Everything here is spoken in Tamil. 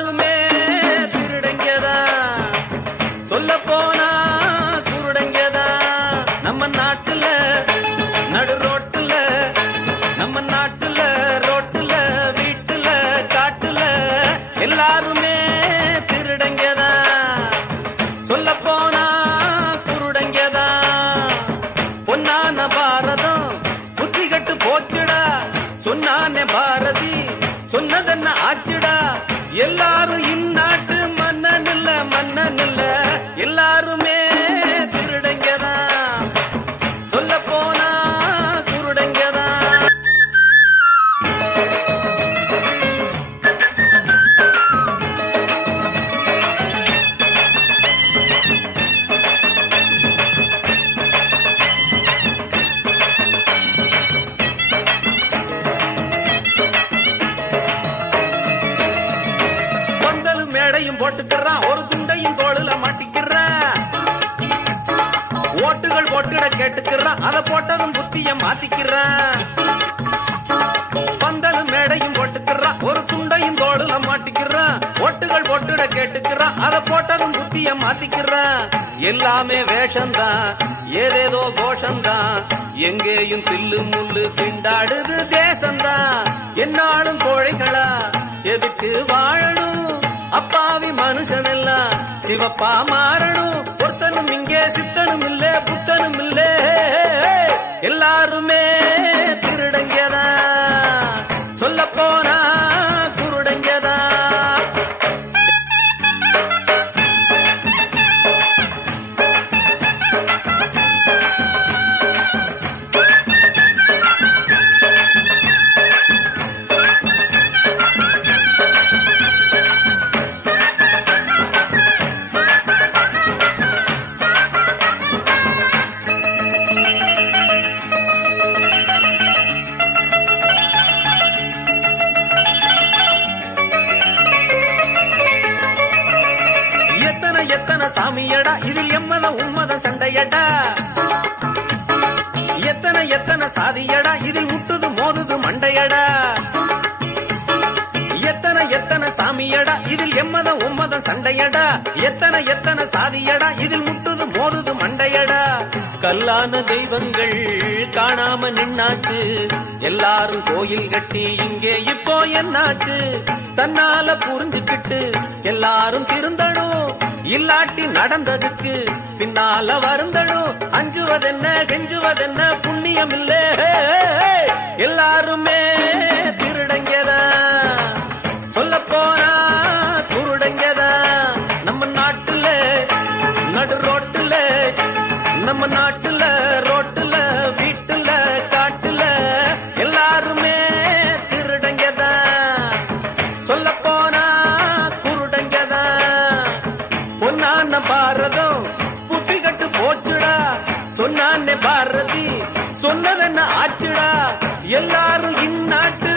எல்லாருமே திருடங்கதான், சொல்ல போனா குருடங்கதான். நம்ம நாட்டுல நடு ரோட்டுல, நம்ம நாட்டுல ரோட்டுல, வீட்டுல காட்டுல எல்லாருமே திருடங்கதான், சொல்ல போனா குருடங்கதான். பொன்னான பாரதம் புத்தி கட்டு போச்சுடா, சொன்னானே பாரதி சொன்னதென்ன ஆச்சுடா. எல்லாரும் இந்நாட்டு மன்னன் இல்ல, மன்னன் இல்ல, எல்லாருமே திருடங்கதான், சொல்ல போனா குருடங்கதான். மேடையும் போட்டுக்கிறான், ஒரு துண்டையும் தோளுல மாட்டிக்கிறான். ஓட்டுகள் போட்டுட கேட்டுக்கிறான், அதை போட்டதும் புத்திய மாத்திக்கிறான். பந்தலும் மேடையும் போட்டுக்கிறான், ஒரு துண்டையும் தோளுல மாட்டிக்கிறான். ஓட்டுகள் போட்டுட கேட்டுக்கிறான், அதை போட்டதும் புத்திய மாத்திக்கிறான். எல்லாமே வேஷம்தான், ஏதேதோ கோஷம்தான், எங்கேயும் தில்லு முள்ளு திண்டாடுது தேசம்தான். என்னாலும் கோழைகளா எதுக்கு வாழணும், அப்பாவி மனுஷன் எல்லாம் சிவப்பா மாறணும். ஒருத்தனும் இங்கே சித்தனும் இல்ல, புத்தனும் இல்ல, எல்லாருமே திருடங்கதான், சொல்ல போனா குருடங்கதான். எத்தனை சாமியடா இதில் எம்மதம் உம்மதம் சண்டையடா. எத்தனை சாதியடா இதில் முட்டுது மோதுது மண்டையடா. எத்தனை சாமியடா இதில் எம்மதம் உம்மதம் சண்டையடா. எத்தனை சாதியடா இதில் முட்டுது மோதுது மண்டையடா. கல்லான தெய்வங்கள் காணாம நின்னாச்சு, எல்லாரும் கோயில் கட்டி இங்கே இப்போ என்னாச்சு. தன்னால புரிஞ்சுக்கிட்டு எல்லாரும் திருந்தணும், இல்லாட்டி நடந்ததுக்கு பின்னால வருந்தணும். அஞ்சுவதென்ன கெஞ்சுவதென்ன புண்ணியம் இல்ல, எல்லாருமே திருடங்கதான், சொல்ல போனா குருடங்கதான். நம்ம நாட்டுல நடு ரோட்டுல, நம்ம நாட்டுல ரோட்டுல, வீட்டுல காட்டுல எல்லாருமே திருடங்கதான், சொல்ல போனா குருடங்கதான். பொன்னான பாரதம் புத்தி கட்டு போச்சுடா, சொன்னானே பாரதி சொன்னதென்ன ஆச்சுடா. எல்லாரும் இந்நாட்டு